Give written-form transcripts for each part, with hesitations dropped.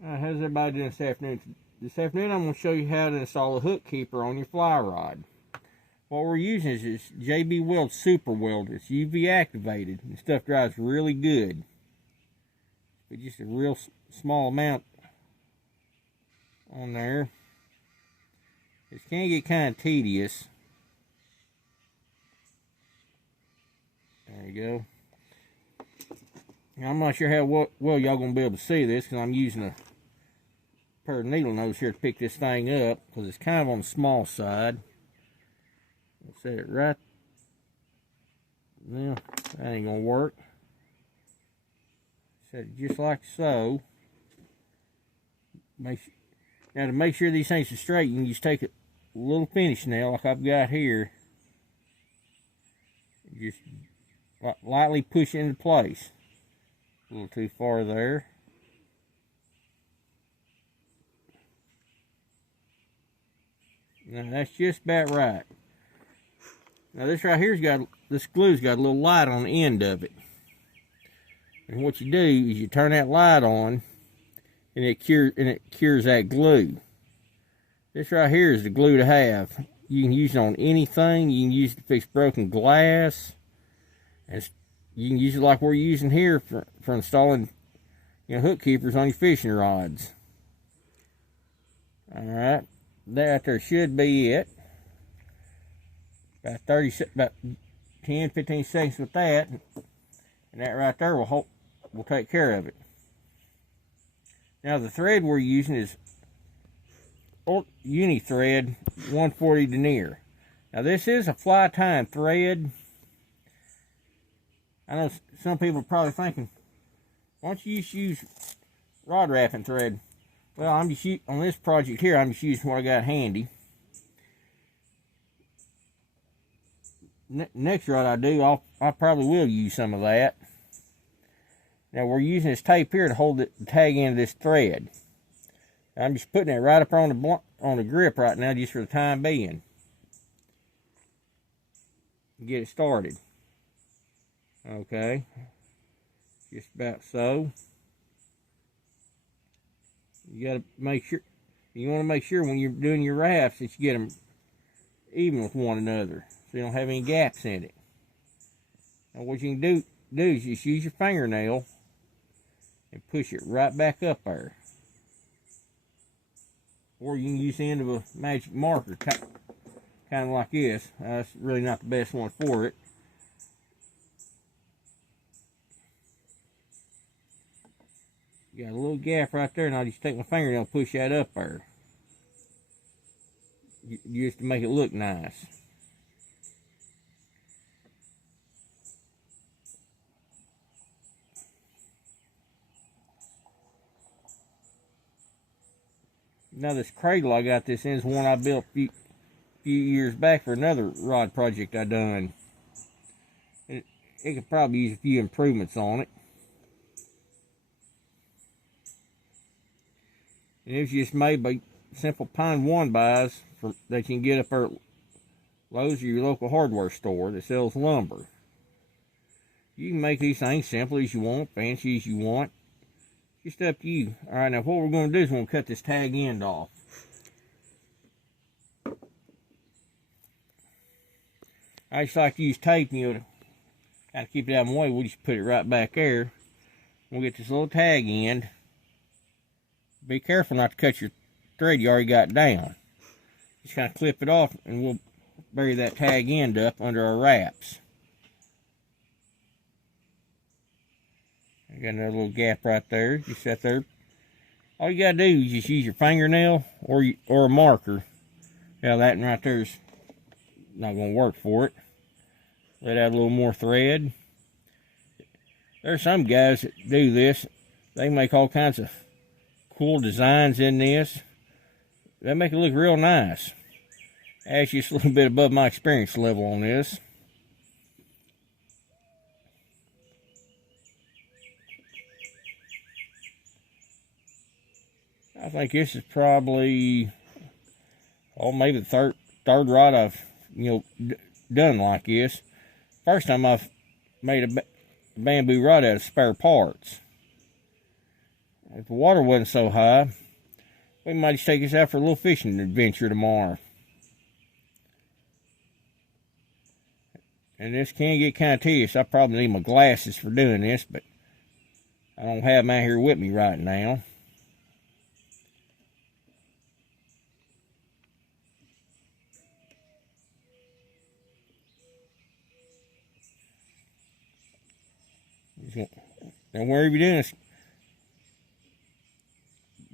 How's everybody doing this afternoon? This afternoon I'm going to show you how to install a hook keeper on your fly rod. What we're using is this JB Weld Super Welder. It's UV activated. The stuff dries really good. But just a real small amount on there. This can get kind of tedious. There you go. Now, I'm not sure how well y'all going to be able to see this because I'm using a pair of needle nose here to pick this thing up because it's kind of on the small side. Let's set it right. Now, that ain't going to work. Set it just like so. Now, to make sure these things are straight, you can just take a little finish nail like I've got here. Just lightly push it into place. A little too far there. Now that's just about right. Now this right here's this glue's got a little light on the end of it. And what you do is you turn that light on and it cures that glue. This right here is the glue to have. You can use it on anything. You can use it to fix broken glass. And you can use it like we're using here for installing, hook keepers on your fishing rods. All right, that there should be it. About 10-15 seconds with that, and that right there will take care of it. Now the thread we're using is Uni thread 140 denier. Now this is a fly tying thread. I know some people are probably thinking, why don't you just use rod wrapping thread? Well, I'm just on this project here, I'm just using what I got handy. Next rod I do, I probably will use some of that. Now we're using this tape here to hold the tag end of this thread. I'm just putting it right up on the grip right now, just for the time being. Get it started. Okay, just about so. You got to make sure, you want to make sure when you're doing your rafts that you get them even with one another, so you don't have any gaps in it. Now what you can do is just use your fingernail and push it right back up there. Or you can use the end of a magic marker, kind of like this. That's really not the best one for it. Got a little gap right there, and I'll just take my fingernail and push that up there. Just to make it look nice. Now this cradle I got this in is one I built a few years back for another rod project I done. It could probably use a few improvements on it. And it was just made by simple Pine 1 buys that you can get up there at Lowe's or your local hardware store that sells lumber. You can make these things simple as you want, fancy as you want. Just up to you. Alright, now what we're going to do is we're going to cut this tag end off. I just like to use tape, to kind of keep it out of my way. We'll just put it right back there. We'll get this little tag end. Be careful not to cut your thread you already got down. Just kind of clip it off and we'll bury that tag end up under our wraps. I got another little gap right there. Just set there. All you gotta do is just use your fingernail or a marker. Now that one right there is not gonna work for it. Let out a little more thread. There's some guys that do this. They make all kinds of cool designs in this. They make it look real nice. Actually, it's a little bit above my experience level on this. I think this is probably, maybe the third rod I've, done like this. First time I've made a bamboo rod out of spare parts. If the water wasn't so high, we might just take us out for a little fishing adventure tomorrow. And this can get kind of tedious. I probably need my glasses for doing this, but I don't have them out here with me right now. And wherever you're doing this,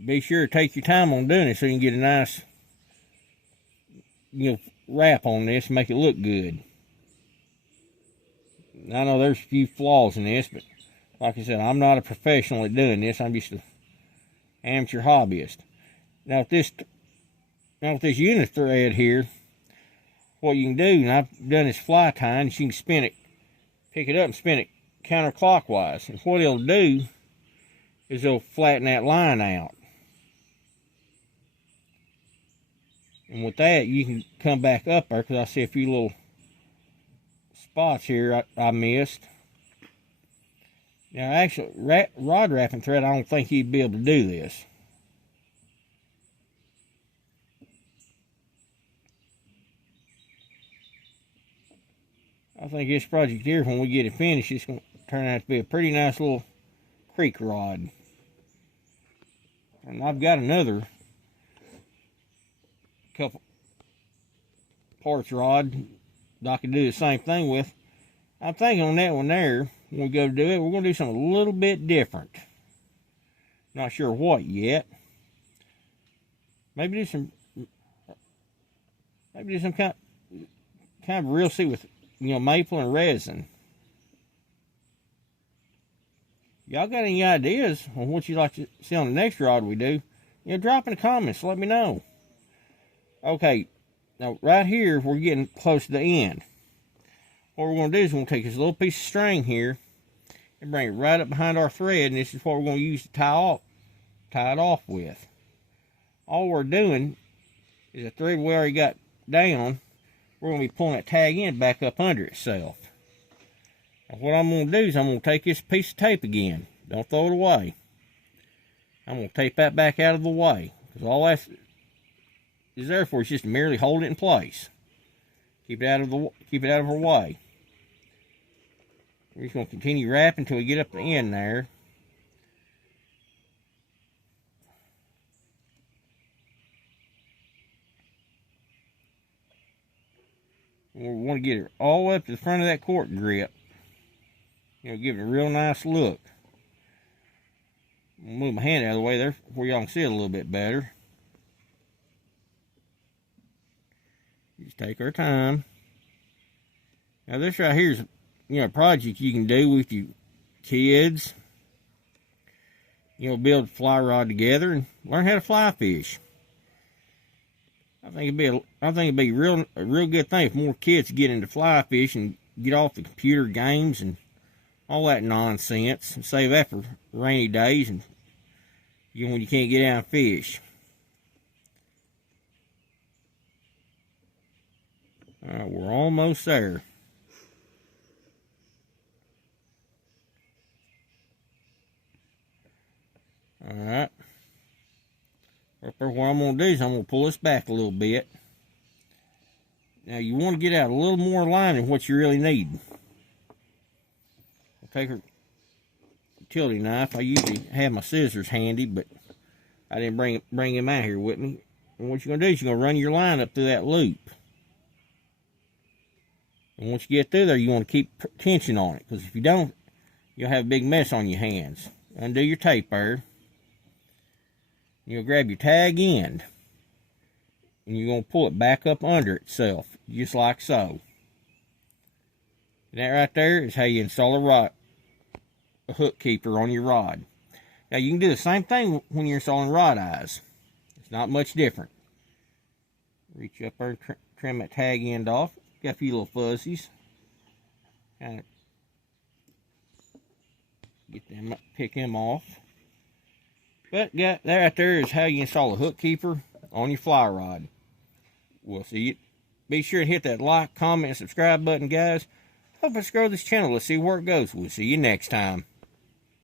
be sure to take your time on doing it so you can get a nice, wrap on this and make it look good. I know there's a few flaws in this, but like I said, I'm not a professional at doing this. I'm just an amateur hobbyist. Now with this unit thread here, what you can do, and I've done this fly tying, is you can spin it, pick it up and spin it counterclockwise. And what it'll do is it'll flatten that line out. And with that, you can come back up there, because I see a few little spots here I missed. Now, actually, rod wrapping thread, I don't think you'd be able to do this. I think this project here, when we get it finished, it's going to turn out to be a pretty nice little creek rod. And I've got another couple parts rod that I can do the same thing with. I'm thinking on that one there, when we go to do it, we're going to do something a little bit different. Not sure what yet. Maybe do some kind of real seat with, maple and resin. Y'all got any ideas on what you'd like to see on the next rod we do? Drop in the comments, let me know. Okay, now right here, we're getting close to the end. What we're going to do is we're going to take this little piece of string here and bring it right up behind our thread, and this is what we're going to use to tie it off with. All we're doing is the thread we already got down, we're going to be pulling that tag end back up under itself. And what I'm going to do is I'm going to take this piece of tape again. Don't throw it away. I'm going to tape that back out of the way, because all that is there for is just to merely hold it in place. Keep it out of our way. We're just going to continue wrapping until we get up to the end there. We want to get it all up to the front of that cork grip. Give it a real nice look. I'll move my hand out of the way there where y'all can see it a little bit better. Just take our time. Now this right here is, a project you can do with your kids. Build a fly rod together and learn how to fly fish. I think it'd be a real good thing if more kids get into fly fishing and get off the computer games and all that nonsense, and save that for rainy days and when you can't get out and fish. Alright, we're almost there. Alright. What I'm going to do is I'm going to pull this back a little bit. Now you want to get out a little more line than what you really need. I'll take a utility knife. I usually have my scissors handy, but I didn't bring them out here with me. And what you're going to do is you're going to run your line up through that loop. And once you get through there, you want to keep tension on it, because if you don't, you'll have a big mess on your hands. Undo your tape there. You'll grab your tag end, and you're going to pull it back up under itself, just like so. And that right there is how you install a hook keeper on your rod. Now you can do the same thing when you're installing rod eyes. It's not much different. Reach up there and trim that tag end off. Got a few little fuzzies. Kind of get them, pick them off. But that right there is how you install a hook keeper on your fly rod. We'll see you. Be sure to hit that like, comment, and subscribe button, guys. Help us grow this channel. Let's see where it goes. We'll see you next time.